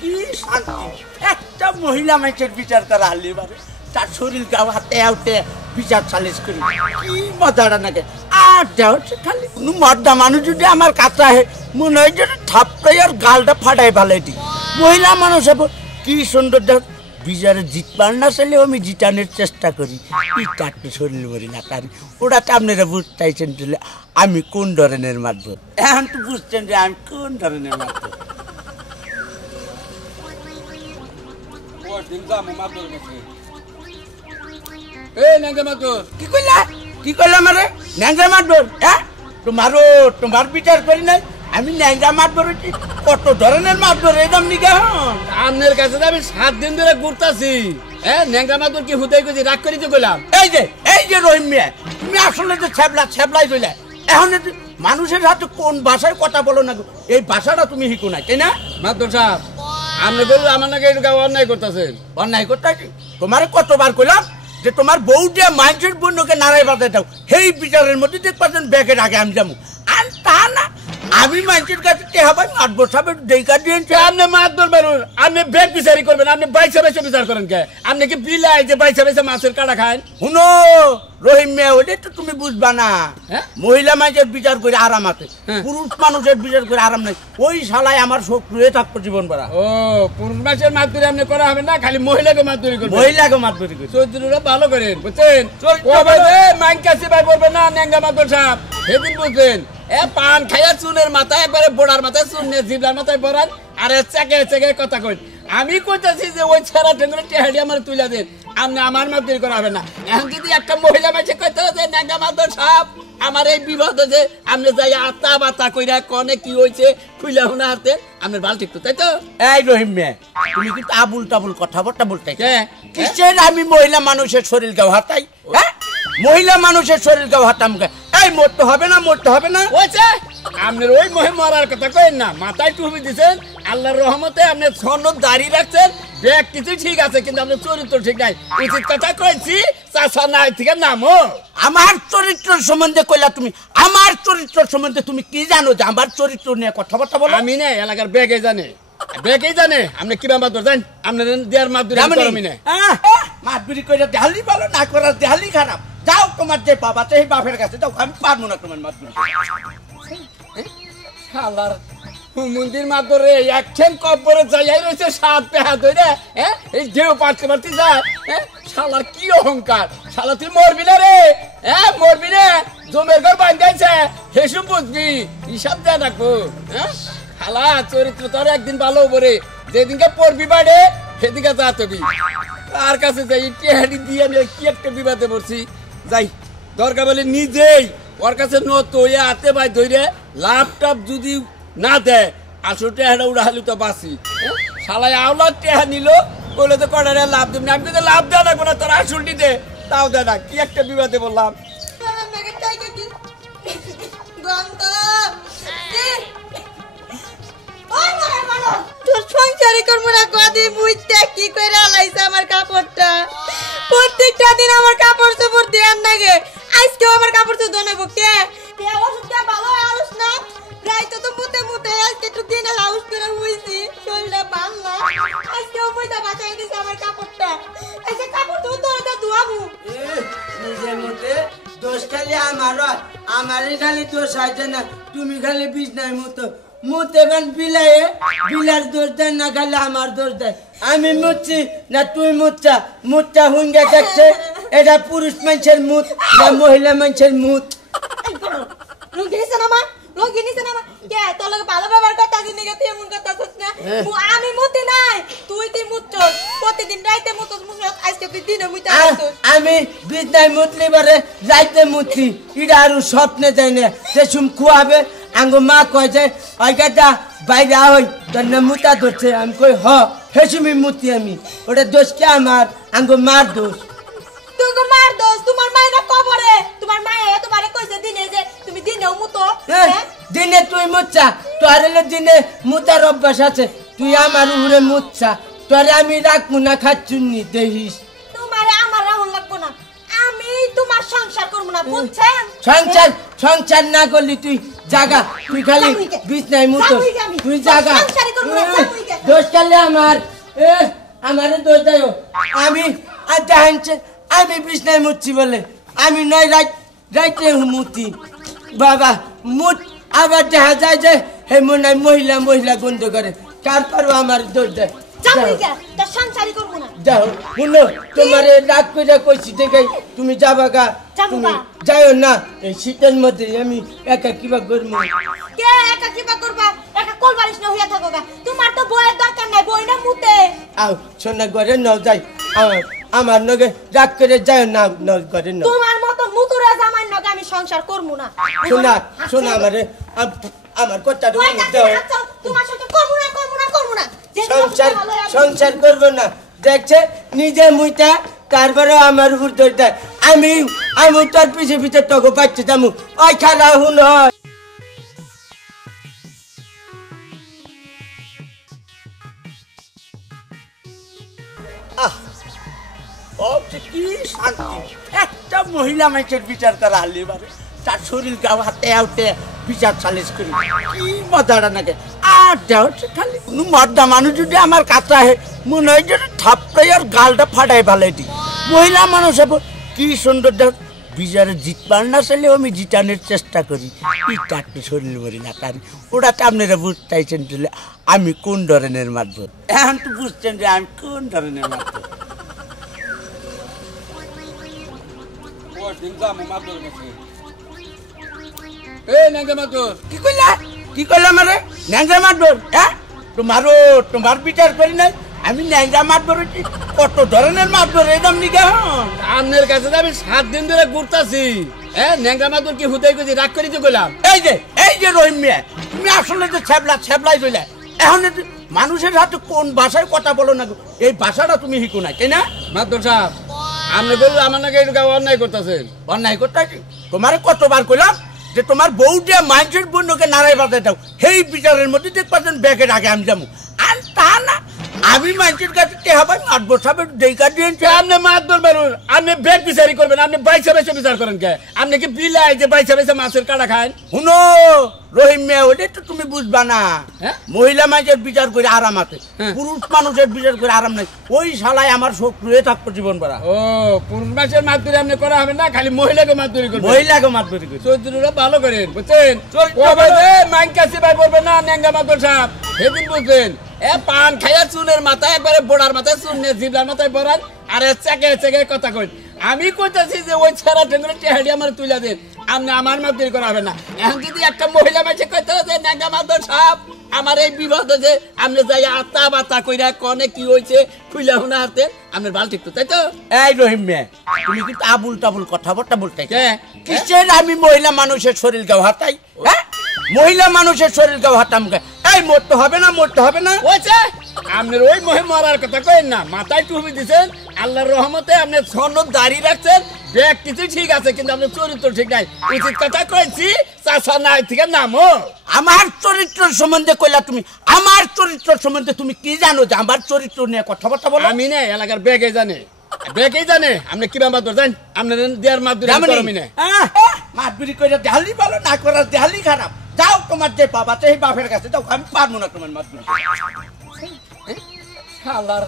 কি শান্তি, একটা মহিলা মানুষের বিচার করা হালি পারে, তার শরীর গাও হাতে আউটে বিচার সালিশ করি, কি মজাটা নাকি। আর দেও খালি কোনো মর্দা মানুষ যদি আমার কাছে আহে মনে হয় যে থাপড়াই আর গালটা ফাটাই ভালো দিই। মহিলা মানুষ কি সুন্দর দেখ, বিচারে জিতবার না চাইলেও আমি জিতানোর চেষ্টা করি। চারটে শরীর বলি না তারি, ওটা তো আপনারা বুঝতে চাইছেন আমি কোন ধরনের মারব। এখন তো বুঝছেন যে আমি কোন ধরনের মারব। কি করলা কি করলাম আরে ন্যাংরা মারবর? হ্যাঁ তোমারও তোমার বিচার করি নাই, আমি ন্যাংরা মারবর কত ধরনের মারবর একদম নিকে। আপনার কাছে আমি 7 দিন ধরে ঘুরতাছি। হ্যাঁ ন্যাংরা মারবর কি হুদাই কইছি রাগ করি তো কইলাম। এই যে রহিম মিয়া, তুমি আসলে যে ছ্যাবলাই কইলা। এখন মানুষের সাথে কোন ভাষায় কথা বলো না, এই ভাষাটা তুমি শিখো না তাই না? মাদুর সাহেব আপনি বলুন আমার নাকি এটা অন্যায় করতেছেন। অন্যায় করতেছি? তোমারে কতবার কইলাম যে তোমার বউটা মানুষের বন্যকে নাড়াই বাজাই দাও, সেই বিচারের মধ্যে দেখবেন ব্যাগের আগে আমি যাবো। আর তা না, আমি মানুষের কাছে কে হবে মাতবো সাহেব দেখা দিয়েছে। আপনি মাতবর বেরুন, আপনি ব্যাগ বিচারি করবেন, আপনি বাইসা বাইসা বিচার করেন কে? আপনি কি বিলাই যে বাইসা বাইসা মাছের কাটা খান? শুনো রহিম মিয়া, ওইটা তো তুমি বুঝবা না। মহিলা মানুষের বিচার করে আরাম আছে, পুরুষ মানুষের বিচার করে আরাম নাই। ওই শালায় আমার শত্রু হয়ে থাকবো জীবন ভরা। ও পুরুষ মানুষের মাতবরি আপনি করা হবে না, খালি মহিলাকে মাতবরি করবেন। মহিলাকে মাতবরি করি, চরিত্রটা ভালো করেন বুঝছেন। মাইনকাছি ভাই বলবেন না ন্যাংরা মাতবর সাহেব, সেদিন বুঝবেন পান খাইয়া চুনের মাথায় একবারে বোড়ার মাথায় চুন নিয়ে জিবলার মাথায় পড়ান আর চেকে চেকে কথা কই। আমি কইতাছি যে ওই ছেড়া টেঙ্গুলো টেহাড়ি আমার তুলে দেন, আপনি আমার মাতবরি করা হবে না। এখন যদি একটা মহিলা মাঝে কইতে যে ন্যাংরা মাতবর সাহেব আমার এই বিপদ হয়েছে, আপনি যাই আতা বাতা কইরা কনে কি হয়েছে খুইলা হুনা হাতে আপনার বাল ঠিক তো, তাই তো? এই রহিম মিয়া, তুমি কিন্তু আবুল তাবুল কথাবার্তা বলতে কিসের? আমি মহিলা মানুষের শরীর গাও হাতাই? হ্যাঁ মহিলা মানুষের শরীর গাও হাতাম? এই মরতে হবে না, মরতে হবে না। আপনার ওই মহে মরার কথা কইেন না, মাথায় টুপি দিচ্ছেন, আল্লাহর রহমতে আপনি সনদ দাঁড়িয়ে রাখছেন, ব্যাগ কিছু ঠিক আছে কিন্তু আপনার চরিত্র ঠিক নাই। উচিত কথা কইছি চাচা নাই থেকে নামো। আমার চরিত্রের সম্বন্ধে কইলা তুমি, আমার চরিত্রের সম্বন্ধে তুমি কি জানো যে আমার চরিত্র নিয়ে কথাবার্তা বলো? আমি না এলাকার ব্যাগে জানে, ব্যাগেই জানে আপনি কিবা মাদুর জান, আপনার দেয়ার মাদুর আমি না। মাদুরি কইরা দেহালি ভালো না করা দেহালি খারাপ। যাও তোমার যে বাবা সেই বাপের কাছে যাও, আমি পারবো না তোমার মাদুরি। শালার মন্দির মাদুরে একখান কবরে যাইয়াই রয়েছে 7 পেহা ধরে, হ্যাঁ এই ঢেউ পাটতে পারতে যায়। হ্যাঁ শালার কি অহংকার, শালা তুই মরবি না রে, হ্যাঁ মরবি না, জমের ঘর বাঁধাইছে হেসুম বুঝবি, হিসাব দেয় রাখবো। হ্যাঁ শালা চরিত্র তোর একদিন ভালো উপরে, যেদিনকে পড়বি বাড়ে সেদিকে যা তবি। আর কাছে যাই টেহাড়ি দিয়ে নিয়ে কি একটা বিবাদে পড়ছি, যাই দরকার বলে নিজেই ওর কাছে নত হাতে ভাই ধরে ল্যাপটপ যদি না দেয় আসল টেহাটা উড়াহালি তো বাসি। শালায় আওলার টেহা নিল বলে তো কটারে লাভ দেব না, আমি কিন্তু লাভ দেওয়া লাগবো না, তোর আসলটি দে, তাও দেয় না। কি একটা বিবাদে বললাম। তোর সংসারই করবো না কদিন বুঝতে কি করে আলাইছে আমার কাপড়টা। প্রত্যেকটা দিন আমার কাপড় চোপড় দেন নাগে, আজকেও আমার কাপড় চোপড় দেনাবো কে? ওষুধটা ভালো আলুস না, রাইতো তো মুতে মুতে আজকে একটু দিনে হাউস করে হইছি, শরীরটা ভালো না, আজকেও মইদা বাঁচাই দিছে আমার কাপড়টা। আচ্ছা কাপড় তো ধরে ধোয়াবো। নিজের মধ্যে দোষ খালি আমারই খালি দোষ আছে না, তুমি খালি বিছনার মতো মুতে গান বিলায়ে বিলার দোষ দেয় না, খালি আমার দোষ দেয়। আমি মুচ্ছি না তুই মুচ্চা হুঙ্গে দেখছে, এটা পুরুষ মানুষের মুত না মহিলা মানুষের মুত? আমি মুতি নাই, তুই মুতছস প্রতিদিন রাইতে মুতছস, আজকে তুই দিনে মুইতা আসছস। আমি বিছনায় মুতলি বারে রাইতে মুতলি, এটা আর স্বপ্নে যায় না যে সুম খুয়াবে। আঙ্গো মা কয় যে ওইটা বাইরে হই তোর না মুতা ধরছে, আমি কই হ হেসুমি মুতি আমি, ওটা দোষ কে আমার? আঙ্গো মার দোষ। তুই মার দোষ, তোমার মায়েরা কবরে, তোমার মায়ে তোমারে কইছে দিনে যে তুমি দিনেও মুতো। দিনে তুই মুচ্ছা, তোর দিনে মুতার অভ্যাস আছে, তুই আমার উপরে মুচ্ছা, তোরে আমি রাখবো না খাচ্ছুনি দেখিস। তোমারে আমার রাহুল লাগবো না, বুঝছেন সংসার সংসার না করলি তুই জাগা তুই খালি বিছনায় মুতস তুই জাগা দোষ কালে আমার আমারে দোষ দেয় আমি আমি বিছনায় মুতছি বলে আমি নয় রাইতে মুতি বাবা মুত আবার দেখা যায় যে হে মনে হয় মহিলা মহিলা গন্ধ করে তারপরও আমার দোষ দেয় যাও শুনো তোমার রাত করে কইছি দেখে তুমি যাবা গা তুমি যাও না এই শীতের মধ্যে আমি একা কিবা করবো কে একা কিবা করবা একা কোলবালিশ না হইয়া থাকো গা তোমার তো বইয়ের দরকার নাই বই না মুতে আও সোনা ঘরে নাও যাই আমার নগে রাগ করে যাও না ঘরে নাও তোমার মতো মুতুরা জামাই নগে আমি সংসার করব না শোনা শোনা আমারে আমার কথাটা দাও তোমার সাথে করব না সংসার সংসার করবো না দেখছে নিজে মুইটা তারপরে আমার উপর দোষ দেয় আমি তোর পিছে পিছে টগো পাচ্ছি যামু ওই খালা হুন কি শান্তি একটা মহিলা মানুষের বিচার করা হালি বারে তার শরীর গা হাতে আউতে বিচার সালিশ করি কি মজাটা নাকি আর দেও খালি কোনো মর্দা মানুষ যদি আমার কাছে আহে মনে হয় যে থাপড়াই আর গালটা ফাটাই ফেলাইটি মহিলা মানুষ কি সুন্দর দেখ বিচারে জিতবার না চাইলেও আমি জিতানোর চেষ্টা করি কি চারটে শরীর মরি না তার ওটা তো আপনারা বুঝতেছেন দিলে আমি কোন ধরনের মারব এখন তো বুঝছেন যে আমি কোন ধরনের মারব কি কইলা মানে ন্যাংরা মারবর হ্যাঁ তোমার বিচার করি নাই আমি ন্যাংরা মারবর কত ধরনের মারবর একদম নিকে আপনার কাছে আমি 7 দিন ধরে ঘুরতাছি ন্যাংরা মারবর কি হুদাই কইছি রাগ করি তো কইলাম এই যে রহিম মিয়া তুমি আসলে তো ছ্যাবলাই কইলা এখন মানুষের হাতে কোন ভাষায় কথা বলো না এই ভাষাটা তুমি শিখো না তাই না মাদর সাহেব আপনি বললো আমার নাকি একটু অন্যায় করতেছেন অন্যায় করতেছি তোমার কতবার কইলাম যে তোমার বউটা মানুষের বন্যকে নাড়াই বাজাই দাও সেই বিচারের মধ্যে দেখবেন ব্যাগের আগে আমি যাবো আর তা না আমি মানুষের কাছে টেহাবাই মাতবো সাবেক দেখা দিয়েছে আপনি মাতবর বেরুন আপনি ব্যাগ বিচারি করবেন আপনি বাইসা বাইসা বিচার করেন কে আপনি কি বিলাই যে বাইসা বাইসা মাছের কাটা খান শুনো রহিম মিয়া ওটা তো তুমি বুঝবা না মহিলা মানুষের বিচার করে আরাম আছে পুরুষ মানুষের বিচার করে আরাম নাই ওই শালায় আমার শত্রু হয়ে থাকবো জীবন ভরা ও পুরুষ মানুষের মাতবরি আপনি করা হবে না খালি মহিলাকে মাতবরি করবেন মহিলাকে মাতবরি করবেন চৌধুরীরা ভালো করেন বুঝছেন মাইনকাছি ভাই বলবেন না ন্যাংরা মাতবর সাহেব সেদিন বুঝছেন পান খাইয়া চুনের মাথায় একবারে বোড়ার মাথায় চুন নিয়ে জিবলার মাথায় পড়ান আরে চেকে কথা কই আমি কইতাছি যে ওই ছেড়া টেঙ্গুলো টেহাডি আমার তুলে দেন আপনি আমার মাতবরি করা হবে না এখন যদি একটা মহিলা মাঝে কইতে যে ন্যাংরা মাতবর সাহেব আমার এই বিপদ হয়েছে আপনি যাই আতা বাতা কইরা কনে কি হয়েছে খুইলা হুনা হাতে আপনার বাল ঠিক তো তাই তো এই রহিম মিয়া তুমি কিন্তু আবুল টাবুল কথাবার্তা বলতে কিসের আমি মহিলা মানুষের শরীর গাও হাতাই মহিলা মানুষের শরীর গাও হাতাম এই মরতে হবে না ওইছে আপনার ওই মহে মরার কথা কইেন না মাথায় টুপি দিছেন আল্লাহর রহমতে আপনি সনদ দাঁড়িয়ে রাখছেন ব্যাগ কিছু ঠিক আছে কিন্তু আপনার চরিত্র ঠিক নাই উচিত কথা কইছি চাচা নাই থেকে নামো আমার চরিত্রের সম্বন্ধে কইলা তুমি আমার চরিত্রের সম্বন্ধে তুমি কি জানো যে আমার চরিত্র নিয়ে কথাবার্তা বলো আমি না এলাকার ব্যাগে জানে আপনি কি মাদুর জান আপনার দেয়ার মাদুর আমি না মাদুরি কইরা দেহালি ভালো না করা দেহালি খারাপ যাও তোমার যে বাবা সেই বাপের কাছে যাও আমি পারবো না তোমার মাদুরি শালার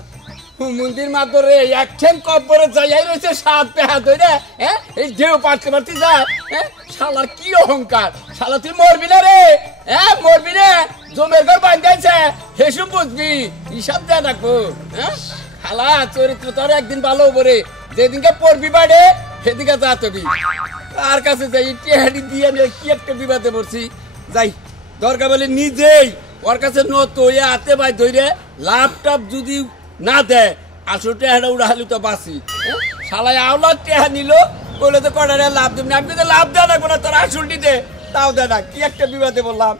মন্দির মাদরে একখান কবরে যাইয়াই রয়েছে 7 পেহা ধরে এই ঢেউ পাটতে পারতে যায় শালার কি অহংকার শালা তুই মরবি না রে মরবি না জমের ঘর বাঁধাইছে হেসু বুঝবি হিসাব দেয় রাখবো শালা চরিত্র তোর একদিন ভালো উপরে যেদিনকে পড়বি বাড়ে সেদিকে যা তবি আর কাছে যাই টেহাডি দিয়ে কি একটা বিবাদে পড়ছি যাই দরকার বলে নিজেই ওর কাছে নত হাতে ভাই ধরে ল্যাপটপ যদি না দেয় আসল টেহাটা উড়াহালি তো বাসি শালায় আওলার টেহা নিল বলে তো কটারে লাভ দেব না আমি কিন্তু লাভ দেওয়া রাখবো না তোর আসলটি দে তাও দে না কি একটা বিবাদে বললাম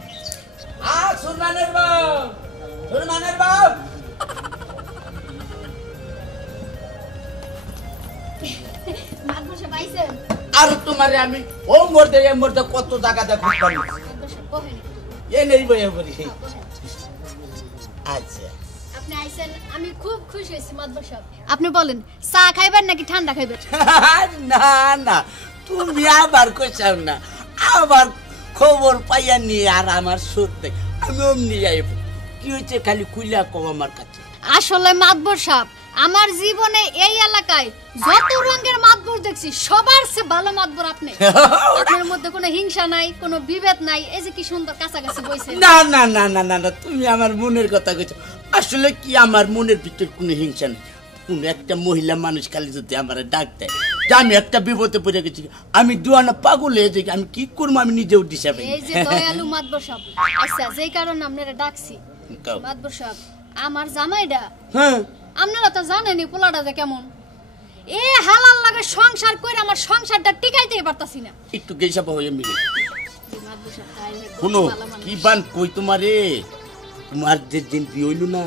আর তোমার আমি ও মরতে কত জায়গা দেখো এ নেই বইয়া বলি আচ্ছা আপনি আইছেন আমি খুব খুশি হইছি মাদবর সাহেব আপনি বলেন চা খাইবেন নাকি ঠান্ডা খাইবেন না তুমি আবার কইছাও না, আবার খবর পাইয়া নিয়ে আর আমার সত্যি আমি অমনি যাইব। কি হয়েছে খালি খুইলা কম আমার কাছে। আসলে মাতবর সাহেব, আমার জীবনে এই এলাকায় যত রঙের মাতবর দেখছি সবার চেয়ে ভালো মাতবর আপনি। আপনার মধ্যে কোনো হিংসা নাই, কোনো বিভেদ নাই, এই যে কি সুন্দর কাছাকাছি বইছেন। না না না না না না, তুমি আমার মনের কথা কইছো। আসলে কি আমার মনের ভিতর কোনো হিংসা নেই। কোন একটা মহিলা মানুষ খালি যদি আমার ডাক দেয় যে আমি একটা বিপদে পড়ে গেছি, আমি দুয়ানা পাগল হয়ে যাই, আমি কি করবো আমি নিজেও দিশা পাই। এই যে দয়ালু মাতবর সাহেব, আচ্ছা যেই কারণে আপনারা ডাকছি মাতবর সাহেব, আমার জামাইটা হ্যাঁ আপনারা তো জানেনই পোলাটা যে কেমন। এ হালাল লাগে সংসার কইরা আমার সংসারটা টিকাইতেই পারতাছি না। একটু গেছাপা হয়ে মিলে মাতবর সাহেব তাইলে শুনো ভালো মানুষ। কি বান কই তোমারে, তোমার যে দিন বিয়ে হইল না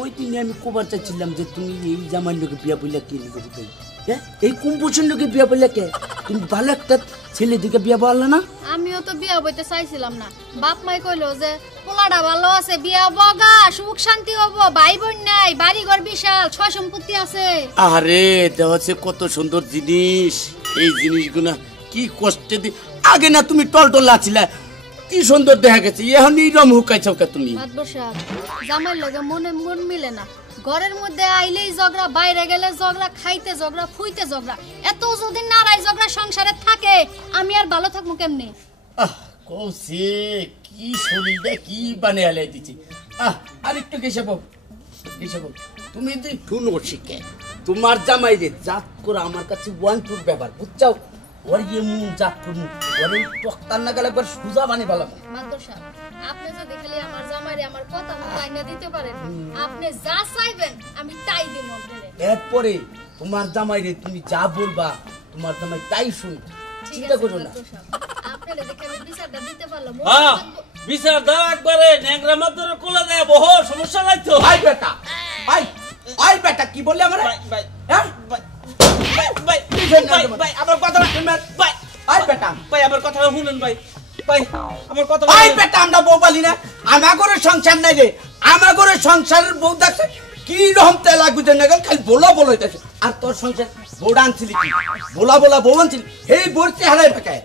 ওই দিনে আমি কবার চাচ্ছিলাম যে তুমি এই জামাই লোকে বিয়া বললে কি নিবে বুঝাই, হ্যাঁ এই কুম্পোষণ লোকে বিয়া বললে কে, তুমি ভালো একটা ছেলে দিকে বিয়া বললে না। আমিও তো বিয়া বইতে চাইছিলাম না, বাপ মাই কইলো যে পোলাটা ভালো আছে, বিয়া বগা সুখ শান্তি হবো, ভাই বোন নাই, বাড়ি ঘর বিশাল, ছয় সম্পত্তি আছে। আরে দেওয়াছে কত সুন্দর জিনিস, এই জিনিসগুলা কি কষ্টে দি আগে না তুমি টলটল আছিলা, কি সুন্দর দেখা গেছে, এখন এইরকম হুকাইছাও কে তুমি। মাতবর সাহেব, জামাইর লগে মনে মন মিলে না, ঘরের মধ্যে আইলেই ঝগড়া, বাইরে গেলে ঝগড়া, খাইতে ঝগড়া, ফুইতে ঝগড়া, এত যদি নারাই ঝগড়া সংসারে থাকে আমি আর ভালো থাকবো কেমনে? কৌশি কি শরীরটা কি বানিয়ে হালাই দিচ্ছি। আরেকটু গেছাবো গেছাবো, তুমি তুই শুনো শিখে তোমার জামাই রে জাত করে আমার কাছে ওয়ান টুর ব্যাপার বুঝছাও, ওর গিয়ে মুখ জাত করুন, ওর টক্তার না গেলে একবার সুজা বানিয়ে ভালো। মাতবর সাহেব, আপনি যদি খালি আমার জামাইরে আমার কথা মতো আইনা দিতে পারেন, আপনি যা চাইবেন আমি তাই দিব আপনারে। এরপরে তোমার জামাই রে তুমি যা বলবা তোমার জামাই তাই শুন, চিন্তা করো না। আপনারে দেখে আমি বিচারটা দিতে পারলাম। হ্যাঁ বিচার দাও একবারে, ন্যাংরা মাদুরের কোলা দেয় বহ, সমস্যা নাই তো। ভাই বেটা ভাই ভাই বেটা কি বললে আমার, ভাই হ্যাঁ ভাই ভাই আমার কথা শুনবেন ভাই, ভাই বেটা ভাই আমার কথা শুনুন ভাই, ভাই আমার কথা ভাই বেটা আমরা বউ পালি না, আমার ঘরে সংসার নাই রে, আমার ঘরে সংসারের বউ দেখছে কি রকম তেলা গুজে না গেল খালি বলা বলা হইতেছে। আর তোর সংসার বউটা আনছিলি কি, বলা বলা বউ আনছিলি, এই বলতে হারাই ফেকায়।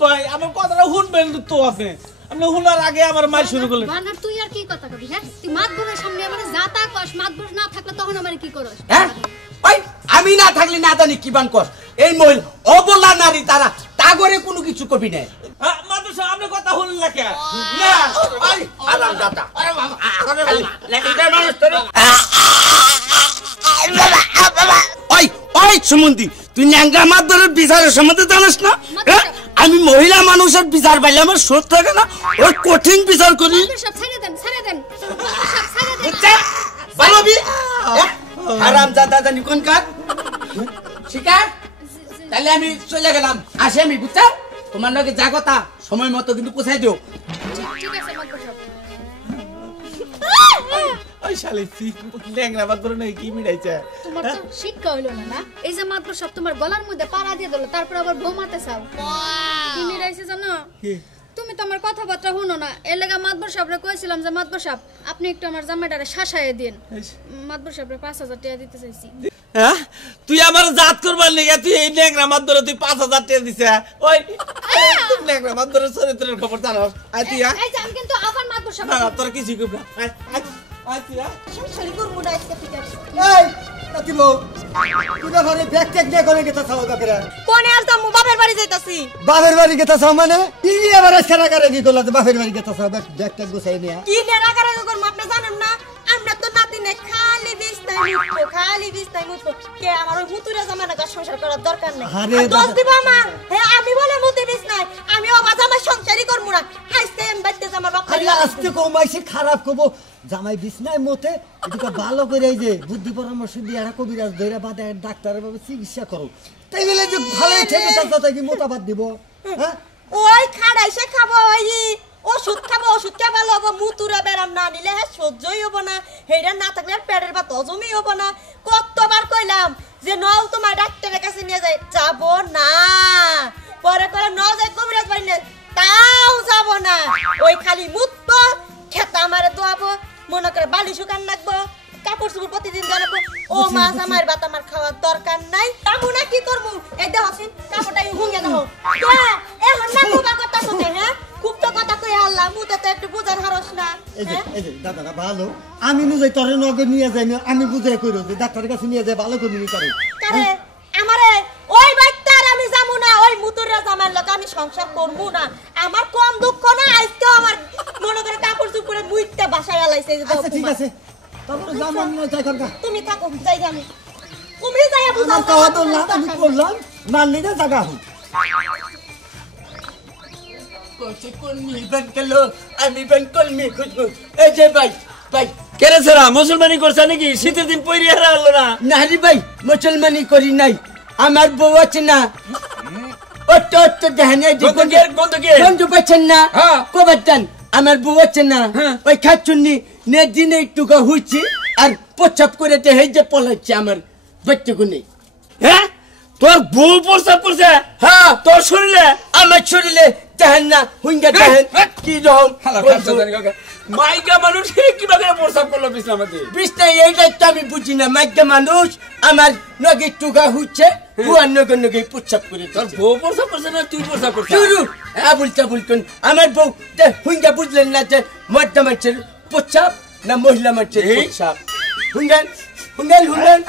ভাই আমার কথাটা শুনবেন তো আপনি, আপনি শুনার আগে আমার মাই শুরু করলেন। বানর তুই আর কি কথা কবি, হ্যাঁ তুই মাতবরের সামনে আমারে যাতা কস, মাতবর না থাকলে তখন আমারে কি করস? হ্যাঁ ভাই আমি না থাকলে না জানি কি বান কর, এই মহিলা অবলা নারী তারা তাগরে কোনো কিছু কবি নাই। মাদুর সাহেব আপনি কথা শুনলেন না কে? না ভাই আরাম দাদা আরে বাবা লেকিটার মানুষ তোর ওই ওই সুমন্দি তুই ন্যাংরা মাদরের বিচারের সম্বন্ধে জানিস না? হ্যাঁ আমি মহিলা মানুষের বিচার পাইলে আমার সহ্য থাকে না, ওই কঠিন বিচার করি। মাতবর সব ছেড়ে দেন, ছেড়ে দেন, মাতবর সব ছেড়ে দেন। বালবি আরাম দাদা জানি কোন কাজ শিকার, তাহলে আমি চলে গেলাম, আসি আমি বুঝছো, তোমার লগে যা কথা সময় মতো কিন্তু পৌঁছাই দিও। ঠিক আছে মাতবর সব। ওই শালি ন্যাংরা মাদুর নাই কি মিলাইছে? তোমার তো শিক্ষা হইলো না না, এই যে মাতবর সব তোমার গলার মধ্যে পাড়া দিয়ে দিল, তারপর আবার ঘুমাতে চাও, কি মিলাইছে জানো? তুমি তো আমার কথাবার্তা শুনো না, এর লেগে মাতবর সাহেবরে কইছিলাম যে মাতবর সাহেব আপনি একটু আমার জামাইটারে শাসায়ে দিন। মাতবর সাহেবরে 5000 টাকা দিতে চাইছি। হ্যাঁ তুই আমার জাত করবার লেগে তুই এই ন্যাংরা মাদুরে তুই 5000 টাকা দিছে? ওই ন্যাংরা মাদুরের চরিত্রের খবর জানোস? আয় তুই আয়। এই যে আমি কিন্তু আবার মাতবর সাহেব না না তোর কিছু করব না, আয় আয় আয় তুই আয়। সংসারই করবো না আজকে থেকে। এই কাকিবো তুই তো ঘরে ব্যাগ ট্যাগ নিয়ে করে গেতে চাও বাপেরা, কোনে আর যামু, বাপের বাড়ি যাইতাছি। বাপের বাড়ি গেতে চাও মানে কি আবার সেরা করে কি করলা বাপের বাড়ি গেতে চাও, ব্যাগ ট্যাগ গুছাই নিয়ে। কি নেরা করে করবো আপনি জানেন না? আমরা তো নাতিনে খালি বিছনায় মুতবো, খালি বিছনায় মুতবো। কে আমার ওই মুতুরে জামানা কাজ সংসার করার দরকার নেই। আরে আর দোষ দাদা। দিব আমার, হ্যাঁ আমি বলে মুতে বিছনায়, আমি ও বাজা আমার সংসারই করবো না। আজকে আমি বাইতে আমার বাপ আরে আজকে কমাইছি খারাপ করবো, জামাই বিছনায় মতে এদিকে ভালো করে এই যে বুদ্ধি পরামর্শ দিয়ে আর কবিরাজ ধরে বাদে ডাক্তারের ভাবে চিকিৎসা করো, তাই বলে যে ভালোই থেকে তাতে কি মোতাবাদ দিব? হ্যাঁ ওই খাড়াইছে খাবো, ওই ওষুধ খাবো, ওষুধ কে ভালো হবো, মুতুরা বেরাম না নিলে হ্যাঁ সহ্যই হবো না, হেইটা না থাকলে আর পেটের ভাত হজমই হবো না। কতবার কইলাম যে নও তোমার ডাক্তারের কাছে নিয়ে যাই, যাবো না। পরে করে ন যাই কবিরাজ বাড়ি নিয়ে, তাও যাবো না। ওই খালি মুতবো, খেতা আমারে দোয়াবো, মনে করে বালি শুকান রাখবো, কাপড় চোপড় প্রতিদিন জানাবো। ও মাছ আমার ভাত আমার খাওয়ার দরকার নাই। যাবো না কি করবো? এই দেখো কাপড়টা হুঙ্গে দেখো এখন না কুবা কথা শুনে হ্যাঁ খুব তো কথা কই আল্লাহ মুতে তো একটু বুঝার হারস না এই যে দাদারা ভালো আমি বুঝাই তোরে নগে নিয়ে যাই আমি বুঝাই কইরো যে ডাক্তারের কাছে নিয়ে যাই ভালো করে নিয়ে করে কারে আমারে ওই বাইতার আমি যামু না ওই মুতুরা জামার লগে আমি সংসার করবো না আমার কম দুঃখ না আজকে আমার মনে করে কাপড় চুপড়ে মুইতে বাসায় আলাইছে আচ্ছা ঠিক আছে তারপরে জামান না যাই করবা তুমি থাকো যাই আমি তুমি যাইয়া বুঝাও আমার কথা বললাম আমি করলাম মানলি না জায়গা হুন কোচে কোন মিলবেন গেল আমি বেন কলমি খুঁজবো এই যে ভাই ভাই কেরে সেরা মুসলমানি করছে নাকি শীতের দিন পইরি হারা হলো না নারি ভাই মুসলমানি করি নাই আমার বউ আছে না অত অত দেহানে গন্ধ পাচ্ছেন না কবাদান আমার বউ আছে না ওই খাচ্ছুনি নে দিনে একটু গা হইছে আর প্রচাপ করে দেহে যে পলাচ্ছে আমার বাচ্চাগুনি হ্যাঁ তোর বউ প্রস্তাব করছে হ্যাঁ তোর শরীরে আমার শরীরে দেহেন না হুইঙ্গা দেহেন কি রকম মাইকা মানুষ কিভাবে প্রস্তাব করলো বিছনাতে বিষ্ণাই এইটা তো আমি বুঝি না মাইকা মানুষ আমার নগে টুকা হচ্ছে হুয়ার নগে নগে প্রচাপ করে তোর বউ প্রস্তাব করছে না তুই প্রস্তাব করছিস শুরু আবুল চাবুল কোন আমার বউ হুইঙ্গা বুঝলেন না যে মদ্দা মাছের প্রচাপ না মহিলা মাছের প্রচাপ হুঙ্গান হুঙ্গান হুঙ্গান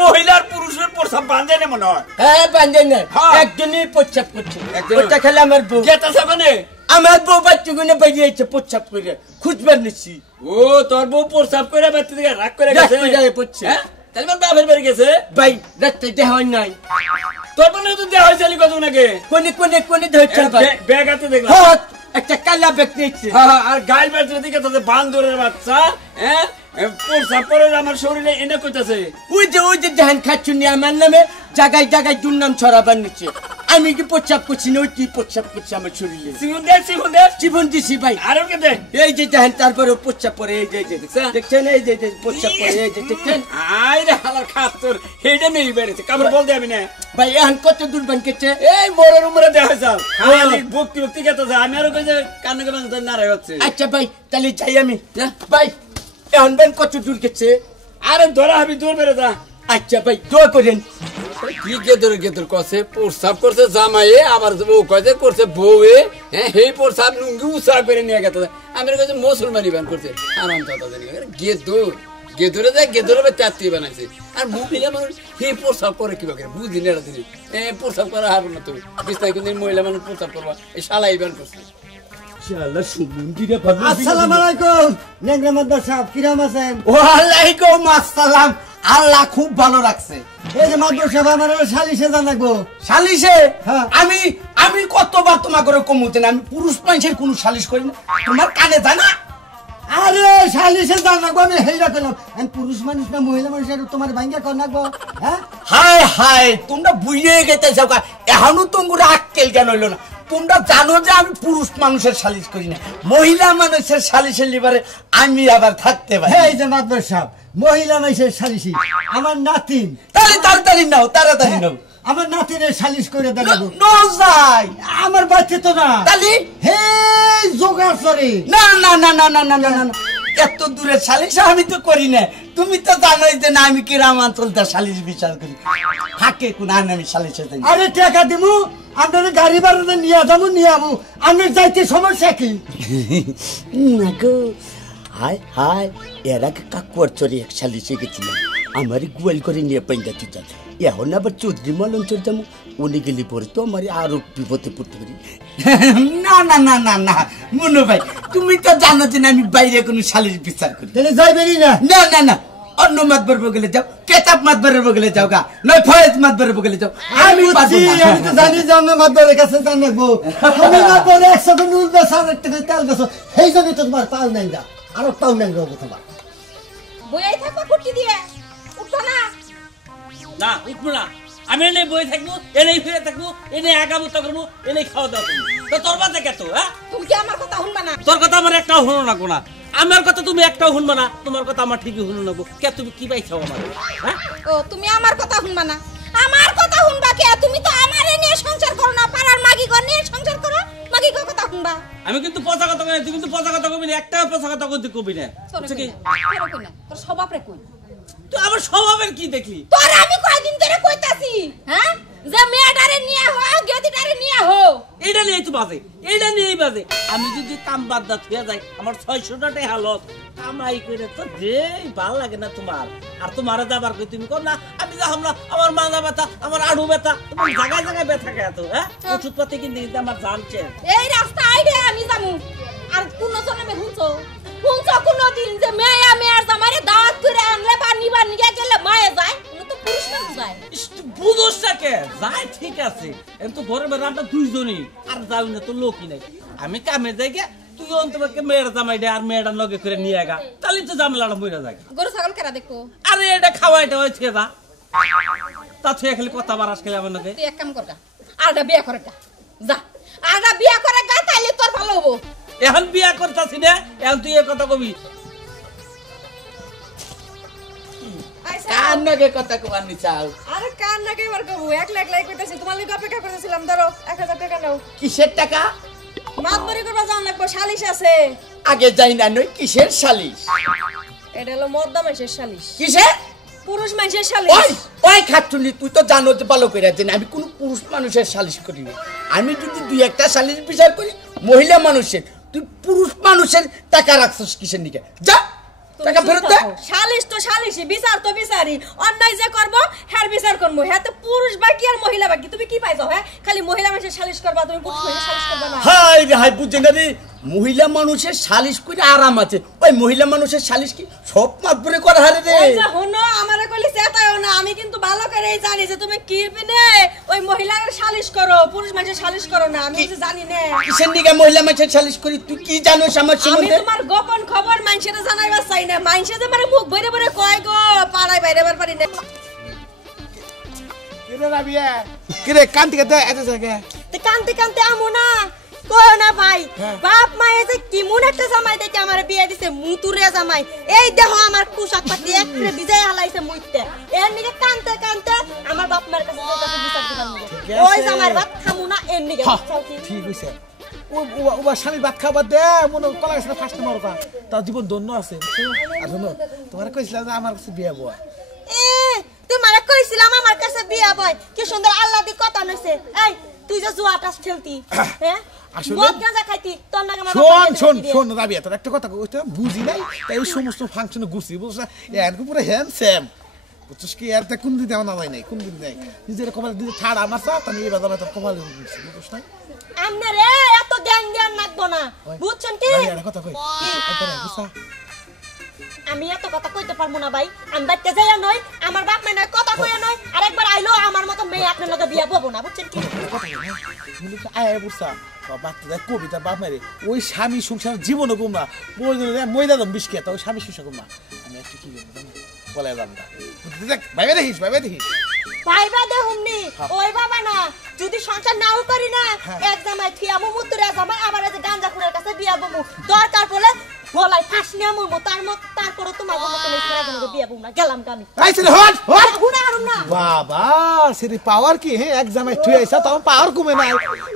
মহিলার পুরুষের প্রস্তাব বাঁধে না মনে হয় হ্যাঁ বান্ধে না একজনই প্রচাপ করছে ওটা খেলে আমার বউ গেতা সামনে আমার বউ বাচ্চাগুনে বেরিয়েছে প্রচাপ করে খুঁজবার নিচ্ছি ও তোর বউ প্রস্তাব করে বাচ্চা দিকে রাগ করে রাগ গেছে করে যায় পড়ছে। হ্যাঁ? তাহলে আমার বাপের বাড়ি গেছে ভাই রাত্রে দেহ নাই তোর বোনের তো দেওয়া হয়েছে কত নাকি কোনে কোনে কোনে ধরছে ভাই ব্যাগ হাতে দেখলাম হট একটা কালা ব্যাগ নিয়েছে হ্যাঁ, আর গাইল বাচ্চা দিকে তোদের বান্দরের বাচ্চা হ্যাঁ প্রস্তাব করে আমার শরীরে এনে কইতাছে ওই যে ধান খাচ্ছুনি আমার নামে জায়গায় জায়গায় দুর্নাম ছড়াবার নিচ্ছে আমি কি প্রচাপ করছি না ওই কি প্রচাপ করছে আমার শরীরে সিমন দে জীবন দিছি ভাই আরো কে দে এই যে ধান তারপরে প্রচাপ পরে এই যে দেখছেন এই যে প্রচাপ পরে এই যে দেখছেন আই রে হালার খাত তোর এইটা নেই বেড়েছে কামড় বল দে আমি না ভাই এখন কত দূর বানকেছে এই মোরের উমরে দেয়া হয়েছে খালি ভক্তি ভক্তি গেছে আমি আরো কই যে কান্না কান্না নারাই হচ্ছে আচ্ছা ভাই তাহলে যাই আমি ভাই এখন বেন কত দূর গেছে আরে ধরা হবি দূর বেড়ে যা আচ্ছা ভাই দোয়া করেন কি গেদর কছে প্রস্তাব করছে জামাইয়ে আবার ও কছে করছে বউয়ে হ্যাঁ এই প্রস্তাব নুঙ্গি উৎসাহ করে নিয়ে গেছে আমি কইছে মুসলমানি বান করছে আরাম কথা জানি গেদরে যায় গেদরে চাত্তি বানাইছে আর মহিলা মানুষ এই প্রস্তাব করে কিভাবে বুঝি না দিদি প্রস্তাব করা হবে না তুমি বিস্তারিত কোনদিন মহিলা মানুষ প্রস্তাব করবা এই শালাই বান করছে আসসালামু আলাইকুম নেংরা মাদ্দার সাহেব কিরাম আছেন ওয়ালাইকুম আসসালাম আল্লাহ খুব ভালো রাখছে এই যে মাদ্দার সাহেব আমার সালিশে জানাবো সালিশে হ্যাঁ। আমি কতবার তোমার করে কমুতেন আমি পুরুষ মানুষের কোনো সালিশ করি না তোমার কানে জানা আরে সালিশে জানাবো আমি হেইরা করলাম আমি পুরুষ মানুষ না মহিলা মানুষ আর তোমার ভাঙ্গা কর নাকবো হ্যাঁ হায় হায় তোমরা বুঝে গেতে যাও এখনো তোমরা আক্কেল কেন হইলো না তোমরা জানো যে আমি পুরুষ মানুষের সালিশ করি না মহিলা মানুষের সালিশের লিবারে আমি আবার থাকতে পারি এই যে মাদ্দার সাহেব মহিলা মানুষের সালিশি আমার নাতিন তাহলে তাড়াতাড়ি নাও তাড়াতাড়ি নাও আমার নাতিনের সালিশ করে দেখাবো নো যাই আমার বাচ্চা তো না তাহলে হে জোগাড় করে না না না না না না না না এত দূরে সালিশ আমি তো করি না তুমি তো জানোই যে না আমি কিরাম অঞ্চলটা সালিশ বিচার করি থাকে কোন আমি সালিশে যাই আরে টাকা দিমু আপনার গাড়ি ভাড়া নিয়ে যাবো নিয়ে আমু আপনার যাইতে সমস্যা কি না গো হায় হায় এর আগে কাকুয়ার চরে এক সালিশে গেছিলাম আমার গোয়াল করে নিয়ে পাইন্দা তুই এখন আবার চৌধুরী মলন চল যাবো উনি গেলি পরে তো আমার আরো বিপদে পড়তে পারি না না না না না মনু ভাই তুমি তো জানো যে আমি বাইরে কোনো সালিশ বিচার করি তাহলে যাইবেনই না না না না অন্য মাতবার বগলে যাও কেতাব মাতবারের বগলে যাও গা নয় ফয়েজ মাতবারের বগলে যাও আমি তো জানি যে আমি মাদ্দারের কাছে জানাবো তুমি মাদ্দারে একসাথে নুন বেছ আর একটা তেল বেছ সেই জন্য তো তোমার পাও নাই না আরো পাও নাই গো তোমার বইয়াই থাকবা কুটি দিয়ে উঠবা না না উঠবো না আমি এনে বই থাকবো এনেই ফিরে থাকবো এনে আগামো তো করবো এনেই খাওয়া দাওয়া করবো তো তোর বাদে কে তো হ্যাঁ তুমি কি আমার কথা শুনবা না তোর কথা আমার একটাও শুনো না কোনা আমার কথা তুমি একটাও শুনবা না তোমার কথা আমার ঠিকই শুনো না কে তুমি কি পাইছাও আমার হ্যাঁ ও তুমি আমার কথা শুনবা না আমার কথা শুনবা কে তুমি তো আমারে নিয়ে সংসার করো না পাড়ার মাগি ঘর নিয়ে সংসার করো মাগি ঘর কথা শুনবা আমি কিন্তু পচা কথা কই তুই কিন্তু পচা কথা কবি না একটাও পচা কথা কইতে কবি না চলো বুঝছো কি কই না তোর স্বভাব রে কই তুই আমার স্বভাবের কি দেখলি? তোর আমি কয়দিন ধরে কইতাছি হ্যাঁ যে মেয়েটারে নিয়ে হো গেদিটারে নিয়ে হো। এটা নিয়েই তো বাজে, এটা নিয়েই বাজে। আমি যদি কাম বাদ দাত হয়ে যাই, আমার 600 টাকাই হালত কামাই করে তো যেই ভাল লাগে না তোমার। আর তোমার যাবার কই তুমি কর না, আমি যাহাম না, আমার মাজা ব্যথা, আমার আড়ু ব্যথা, তোমার জায়গায় জায়গায় ব্যথা খায় তো। হ্যাঁ, ওষুধপাতি কিনতে কিনতে আমার জানছে এই রাস্তা আইডে আমি যামু। আর কোন জন্মে শুনছো কোনদিন যে মেয়া মেয়ার জামাইরে দাওয়াত করে আনলে পানি বানি গেলে মায়ে যায়? কোন তো পুরুষ মানুষ যায়। বুঝোস কে যাই ঠিক আছে, কিন্তু ঘরে বেড়ে আমরা দুইজনই, আর যাই না তো লোকই নাই। আমি কামে যাই গে, তুই অন্তকে মেয়ের জামাই দে আর মেয়েটা লগে করে নিয়ে গা, তাহলে তো ঝামেলাটা মরে যায়। গরু ছাগল কেরা দেখো? আরে এটা খাওয়াইটা হয়েছে যা, তা তুই খালি কথা বারাস খেলে আমার লগে। তুই এক কাম করগা, আরটা বিয়া করে গা, যা আরটা বিয়া করে গা, তাইলে তোর ভালো হবো। এখন বিয়া করতাছি না, এখন তুই এ কথা কবি কার নাকি কথা কবার নি চাও? আরে কার নাকি এবার কবু একলা একলাই কইতাছি, তোমার লাগি অপেক্ষা করতেছিলাম। ধরো 1000 টাকা নাও। কিসের টাকা? মাতবরি করবা যাও লাগবো, সালিশ আছে। আগে যাই না নই, কিসের সালিশ? এটা হলো মদ্দা মাইশের সালিশ। কিসের? পুরুষ মাইশের ওই সালিশ। ওই খাটুনি, তুই তো জানো যে ভালো করে যে আমি কোন পুরুষ মানুষের সালিশ করি না। আমি যদি দুই একটা সালিশ বিচার করি মহিলা মানুষের, তুই পুরুষ মানুষের টাকা রাখছিস কিসের নিকে? যা টাকা ফেরত দে। সালিশ তো সালিশই, বিচার তো বিচারি। অন্যায় যে করবো হ্যার বিচার করবো। হ্যাঁ তো পুরুষ বাকি আর মহিলা বাকি, তুমি কি পাইছো? হ্যাঁ খালি মহিলা মানুষের সালিশ করবা, তুমি পুরুষ মানুষের সালিশ করবা না? হাই রে হাই, বুঝছেন না রে, মহিলা মানুষের সালিশ করে আরাম আছে, ওই মহিলা মানুষের সালিশ কি সব মাতবরে করা হারে রে? এই যে হনো আমারে কইলি চেতায়ও না, আমি কিন্তু ভালো করেই জানি যে তুমি কিরবিনে ওই মহিলার সালিশ করো, পুরুষ মানুষের সালিশ করো না। আমি যে জানি না কিসের নিকে মহিলা মানুষের সালিশ করি, তুই কি জানোস আমার আমি সম্বন্ধে? তোমার গোপন খবর মানুষের জানাইবার চাই না। মানুষে যে মানে মুখ ভরে ভরে কয় গো, পাড়ায় বাইরেবার পারি না। কিরে রাবিয়া, কিরে কান্তি কেতে এত জায়গা? তে কানতে কানতে আমো না কয় না ভাই, বাপ মায়ে যে কিমুন একটা জামাই দেখে আমার বিয়ে দিছে, মুতুরে জামাই। এই দেখো আমার পোশাক পাতি একরে ভিজাই হালাইছে মুইতে। এর নিকে কানতে কানতে আমার বাপ মার কাছে যেতে বিচার দিলাম। ওই জামাইর ভাত খামু না এর নিকে। ঠিক হইছে। ও স্বামী ভাত খাবার দে, মনে কলা গেছে ফার্স্ট মারকা, তার জীবন ধন্য আছে। আর শোনো, তোমার কইছিলাম যে আমার কাছে বিয়ে বয়। তোমারে কইছিলাম আমার কাছে বিয়া বয়, কি সুন্দর আল্লাহ দি কথা নইছে। এই তুই যে জুয়াটাস খেলতি, হ্যাঁ আসলে মদ গাঁজা খাইতি, তোর নাকি আমার শোন শোন শোন রাবিয়া, তোর একটা কথা কইতে বুঝি নাই, তাই এই সমস্ত ফাংশনে ঘুরছি, বুঝছ? এরকম পুরো হ্যান্ডসাম, বুঝছিস কি? এর কোন দিন আমার নামাই নাই, কোন দিন নাই, নিজের কপালে দিতে ছাড় আমার সাথ, আমি এই বাজারে তোর কপালে ঘুরছি, বুঝছ না? আমনে রে এত জ্ঞান জ্ঞান রাখবো না, বুঝছেন কি? রাবিয়া কথা কই, একবার বুঝছ? আমি এত কথা কইতে পারবো না ভাই। আমি বাইতে যাইয়া নই, আমার বাপ মা নয়, কথা কইয়া নয়। আরেকবার আইলো আমার মতো মেয়ে আপনার লগে বিয়া বলবো না, বুঝছেন কি? আয় বুঝছা বাচ্চাদের কবিতা বাপ মারে, ওই স্বামী সংসার জীবনও কম না, ময়দা দম বিস্কিট, ওই স্বামী সংসার কম না। আমি একটু কি বলে যাবো না, ভাইবে দেখিস, ভাইবে দেখিস। ভাইবা দে হুমনি, ওই বাবা না, যদি সংসার নাও করি না, এক জামাই থিয়া মু মুতুরে জামাই আবার এই গাঞ্জা খুরের কাছে বিয়া বমু, দরকার পড়লে গলায় ফাঁস নিয়ে মরবো, তারপরে তোমার মতো কোনো ছেড়ে বিয়া বমু না। গেলাম আমি। আইছিল হট হট হুনা হারুম না বাবা, সেরি পাওয়ার কি? হ্যাঁ এক জামাই থুই আইছা, তখন পাওয়ার কমে নাই।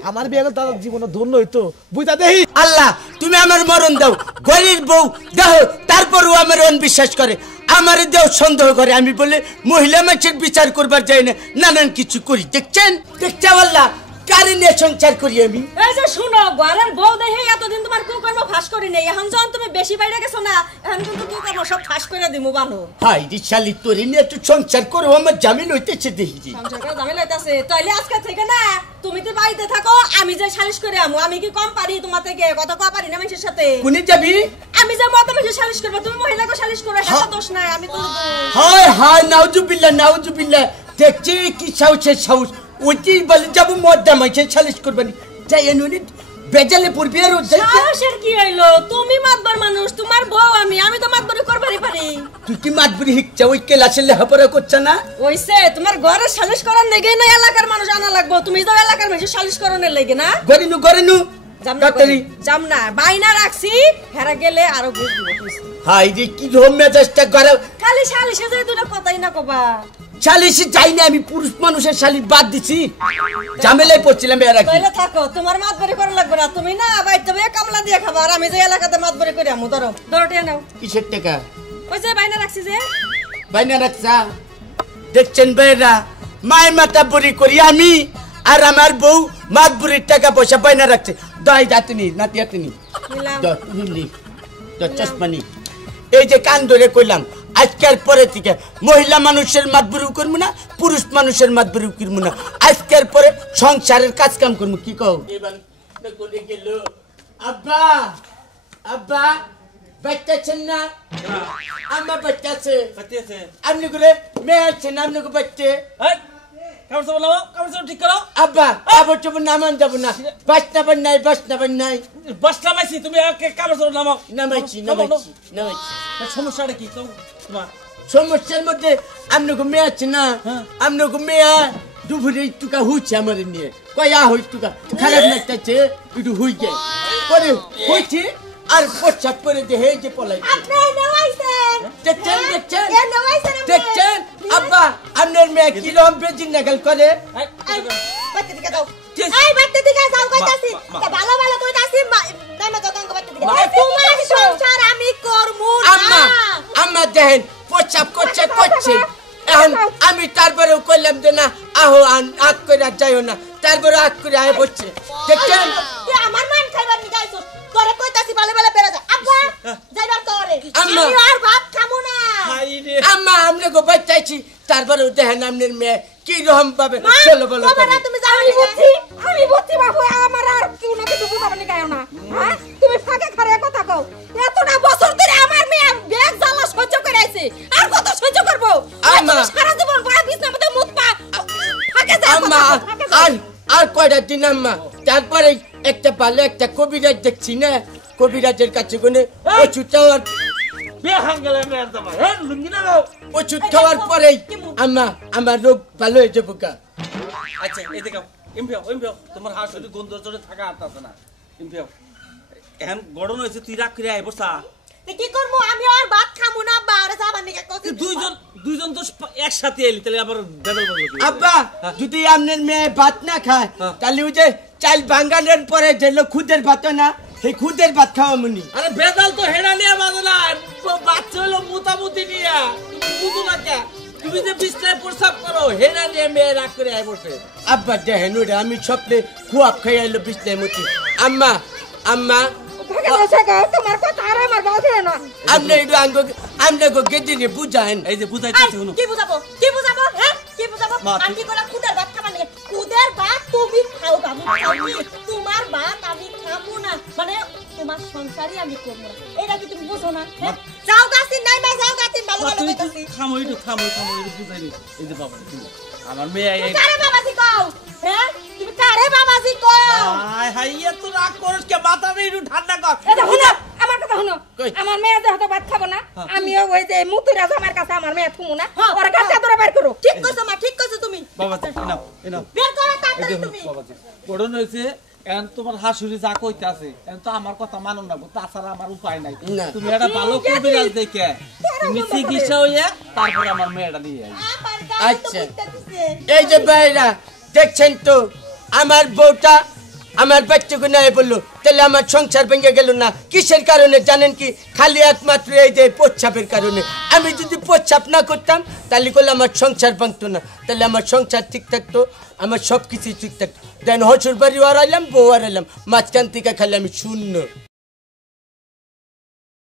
আমার বিয়ে গেল তার জীবনে ধন্য হইতো, বুঝা দেহি। আল্লাহ তুমি আমার মরণ দাও, গরিব বউ দেহ, তারপরও আমার অনবিশ্বাস করে, আমার দেহ সন্দেহ করে, আমি বলে মহিলা মানুষের বিচার করবার যাই না, নানান কিছু করি। দেখছেন দেখছেন আল্লাহ কারে নিয়ে সংসার করি আমি। এই যে শুনো, ঘরের বউ দেখে এতদিন তোমার কুকর্ম ফাঁস করি নাই, এখন যখন তুমি বেশি বাইরে গেছো না, এখন কিন্তু কুকর্ম সব ফাঁস করে দিমু বানো। হাই রে শালি, তোরে নিয়ে একটু সংসার করো, আমার জামিন হইতেছে দেখি। সংসারটা ঝামেলা হইতাছে, তাইলে আজকে থেকে না তুমি তো বাড়িতে থাকো, আমি যে সালিশ করে আমু। আমি কি কম পারি তোমার থেকে? কত কম পারি না মানুষের সাথে? কোনে যাবি? আমি যে মত মানুষের সালিশ করবো, তুমি মহিলাকে সালিশ করো, এটা দোষ নাই। আমি তো হায় হায়, নাউজুবিল্লাহ নাউজুবিল্লাহ, দেখছি কি সাহসের সাহস, ওইটি বলে যাবো মদ্দা মাইছে সালিশ করবানি, যাই এনুনি বেজালে পড়বি। আর সাহসের কি হইলো? তুমি মাতবার মানুষ, তোমার বউ আমি তো মাতবারি করবারই পারি। তুই কি মাতবরি হিকছা ওই ক্লাসে লেখাপড়া করছ না? ওইসে তোমার ঘরে সালিশ করার লেগে না এলাকার মানুষ আনা লাগবো, তুমি তো এলাকার মানুষ সালিশ করানোর লেগে না। গরিনু গরিনু যাম না বাইনা রাখছি, হেরা গেলে আরো বুঝবো। হাই রে কি রকম মেজাজটা গরম, খালি সালিশে যাই দুটো কথাই না কবা। সালিশে যাই না, আমি পুরুষ মানুষের সালিশ বাদ দিছি, ঝামেলায় পড়ছিলাম। এর আগে তাইলে থাকো, তোমার মাতবারি করা লাগবে না, তুমি না বাইতে বে কামলা দিয়ে খাবা, আর আমি যে এলাকাতে মাতবারি করে আমু। ধরো ধরো টিয়া নাও। কিসের টাকা? ওই যে বাইনা রাখছি যে। বাইনা রাখছা দেখছেন ভাইরা মায় মাথা বুড়ি করি আমি আর আমার বউ মাত বুড়ির টাকা পয়সা বাইনা রাখছে দয় যাতনি নাতি আতনি চশমানি এই যে কান ধরে কইলাম আজকের পরে থেকে মহিলা মানুষের মাতবুরু করবো না পুরুষ মানুষের মাতবুরু করবো না আজকের পরে সংসারের কাজ কাম করবো কি কও আব্বা আব্বা বাচ্চাছেন না আমার বাচ্চা আছে আপনি করে মেয়ে আছেন আপনি করে বাচ্চা ঠিক করো আব্বা কাপড় চোপড় নামান যাবো না বাসনাবার নাই বাসনাবার নাই বাসটা মাইছি তুমি কাপড় চোপড় নামাও নামাইছি সমস্যাটা কি তোমার সমস্যার মধ্যে আপনাকে মেয়ে আছে না আপনাকে মেয়ে দুপুরে টুকা হইছে আমার নিয়ে কয়া হই টুকা খারাপ লাগতেছে একটু হই গে পরে হইছে আর প্রস্তাব করে দে হে যে পলাই দেখছেন আব্বা আপনার মেয়ে কিরম বেজিন নাগাল করে আম্মা দেখেন প্রস্তাব করছে এখন আমি তারপরে কইলাম যে না আহো আগ করে যাইও না তারপরে আগ করে আয় পড়ছে দেখছেন আমার মান খাইবার নি গাইছো তোরে কইতাছি ভালো ভালো বেরা যা আব্বা যাইবার করে আমি আর ভাত খামু না আম্মা আমনে গো বাচ্চাইছি তারপরে দেখেন আমনের মেয়ে কি রকম পাবে চলো বলো তুমি যাও আমি বুঝছি বাবু আমার আর কেউ না কিছু বুঝাবে নি গায়ও না হ্যাঁ তুমি ফাঁকে খারে কথা কও এতটা বছর ধরে আমার মেয়ে ব্যাগ জ্বালা সহ্য করে আইছে আর কত সহ্য করব আম্মা সারা জীবন বড় বিছনা মধ্যে মুতপা ফাঁকে যা আম্মা আর কয়টা দিন আম্মা তারপরে একটা পালে একটা কবিরাজ দেখছি না কবিরাজের কাছে কোনে ওষুধ খাওয়ার ওষুধ খাওয়ার পরেই আম্মা আমার রোগ ভালো হয়ে যাবো কা আচ্ছা এই দেখাও এমপিও তোমার হাত শরীর গন্ধ চলে থাকা আসতেছে না এমপিও এখন গড়ন হয়েছে তুই রাগ করে আয় বসা কি করব আমি আর ভাত খামু না আব্বা আর যাবার নি কত দুইজন তো একসাথে এলি তাহলে আবার বেদল বদল আব্বা যদি আপনার মেয়ে ভাত না খায় তাহলে ওই যে চাল ভাঙ্গানোর পরে যে খুদের ভাত না সেই খুদের ভাত খাওয়া মনি আরে বেদাল তো হেডা নিয়ে বাজে না বাচ্চা হলো মোটামুটি নিয়ে তুমি বুঝো না কে তুমি যে বিছনায় প্রস্রাব করো হেডা নিয়ে মেয়ে রাগ করে আয় বসে আব্বা দেখেন ওটা আমি স্বপ্নে খুয়াব খেয়ে এলো বিছনায় মতি আম্মা তোমার কথা আর আমার বাজে না আপনি একটু আমনে গো গেদিনে বুঝায়েন এই যে বুঝাইতেছি শুনো কি বুঝাবো হ্যাঁ কি বুঝাবো আমি কি করে খুদের ভাত খাবার নাকি খুদের ভাত তুমি খাও বাবু তোমার ভাত আমি খাবো না মানে তোমার সংসারই আমি করব না এটা কি তুমি বুঝো না যাও গাছি নাই মা যাও গাছি ভালো ভালো কইতাছি থামো একটু বুঝাই এই যে বাবা আমার মেয়ে এই কারে বাবাজি কও হ্যাঁ তুমি কারে বাবাজি কও হাই এত রাগ করিস কে মাথাটা একটু ঠান্ডা কর এটা শুনো আমার কথা শুনো আমার মেয়ে যে হয়তো ভাত খাবো না আমিও ওই যে মুতুরা আমার কাছে আমার মেয়ে থুমু না ওর কাছে ধরে বের করো ঠিক কইছো মা ঠিক কইছো তুমি বাবা নাও বের করো তাড়াতাড়ি তুমি বাবাজি গড়ন হয়েছে এখন তোমার হাসুরি যা কইতে আছে এখন তো আমার কথা মানো না তাছাড়া আমার উপায় নাই তুমি একটা ভালো কবিরাজ দেখে তুমি চিকিৎসা হইয়া তারপরে আমার মেয়েটা নিয়ে আই আচ্ছা এই যে ভাইরা দেখছেন তো আমার বউটা আমার বাচ্চাকে নাই বললো তাহলে আমার সংসার ভেঙে গেল না কিসের কারণে জানেন কি খালি একমাত্র এই যে প্রস্রাবের কারণে আমি যদি প্রস্রাব না করতাম তাহলে করলে আমার সংসার ভাঙতো না তাহলে আমার সংসার ঠিক থাকতো আমার সব কিছুই ঠিক থাকতো দেন হসুর বাড়ি হারাইলাম বউ হারাইলাম মাঝখান থেকে খালি আমি শূন্য